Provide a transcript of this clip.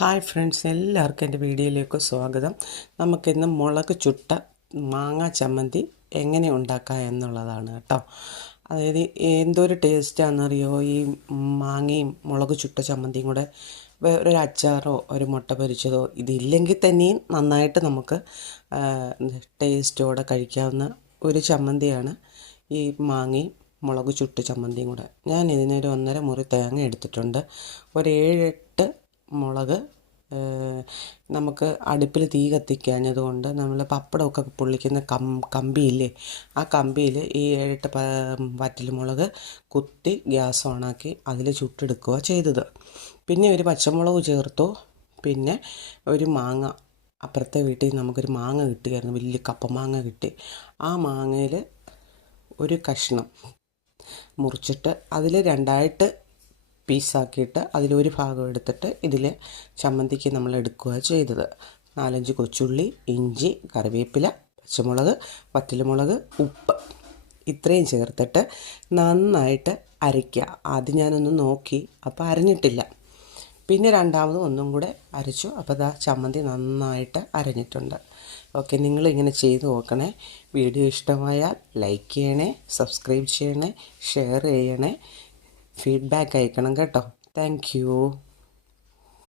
Hi friends, എല്ലാവർക്കും എൻ്റെ വീഡിയോയിലേക്ക് സ്വാഗതം. നമുക്കിന്ന് മുളക് ചുട്ട മാങ്ങ ചമ്മന്തി എങ്ങനെ ഉണ്ടാക്കാം എന്നുള്ളതാണ് കേട്ടോ. അതായത് എന്തൊരു ടേസ്റ്റാണെന്നറിയോ ഈ മാങ്ങയും മുളക് ചുട്ട ചമ്മന്തിയും കൂടെ. ഒരു അച്ചാറോ ഒരു മുട്ട പൊരിച്ചതോ ഇതില്ലെങ്കിൽ തന്നെയും നന്നായിട്ട് നമുക്ക് ടേസ്റ്റോടെ കഴിക്കാവുന്ന ഒരു ചമ്മന്തിയാണ് ഈ മാങ്ങയും മുളക് ചുട്ട് ചമ്മന്തിയും കൂടെ. ഞാൻ ഇതിനൊരു 1.5 മുറി തേങ്ങ എടുത്തിട്ടുണ്ട്. ഒരു 7-8 മുളക്. നമുക്ക് അടുപ്പിൽ തീ കത്തിക്കാഞ്ഞതുകൊണ്ട് നമ്മൾ പപ്പടമൊക്കെ പൊള്ളിക്കുന്ന കമ്പിയില്ലേ, ആ കമ്പിയിൽ ഈ 7-8 വറ്റൽമുളക് കുത്തി ഗ്യാസ് ഓണാക്കി അതിൽ ചുട്ടെടുക്കുക ചെയ്തത്. പിന്നെ ഒരു പച്ചമുളക് ചേർത്തു. പിന്നെ ഒരു മാങ്ങ, അപ്പുറത്തെ വീട്ടിൽ നമുക്കൊരു മാങ്ങ കിട്ടിയായിരുന്നു, വലിയ കപ്പ മാങ്ങ കിട്ടി. ആ മാങ്ങയിൽ ഒരു കഷ്ണം മുറിച്ചിട്ട് അതിൽ 2ആയിട്ട് പീസാക്കിയിട്ട് അതിലൊരു ഭാഗം എടുത്തിട്ട് ഇതിൽ ചമ്മന്തിക്ക് നമ്മൾ എടുക്കുക ചെയ്തത്. 4-5 കൊച്ചുള്ളി, ഇഞ്ചി, കറിവേപ്പില, പച്ചമുളക്, വറ്റൽമുളക്, ഉപ്പ് ഇത്രയും ചേർത്തിട്ട് നന്നായിട്ട് അരയ്ക്കുക. ആദ്യം ഞാനൊന്ന് നോക്കി, അപ്പോൾ അരഞ്ഞിട്ടില്ല. പിന്നെ രണ്ടാമതും ഒന്നും കൂടെ അരച്ചു. അപ്പോൾ ദാ ചമ്മന്തി നന്നായിട്ട് അരഞ്ഞിട്ടുണ്ട്. ഓക്കെ, നിങ്ങളിങ്ങനെ ചെയ്ത് നോക്കണേ. വീഡിയോ ഇഷ്ടമായാൽ ലൈക്ക് ചെയ്യണേ, സബ്സ്ക്രൈബ് ചെയ്യണേ, ഷെയർ ചെയ്യണേ, ഫീഡ്ബാക്ക് അയക്കണം കേട്ടോ. Thank you.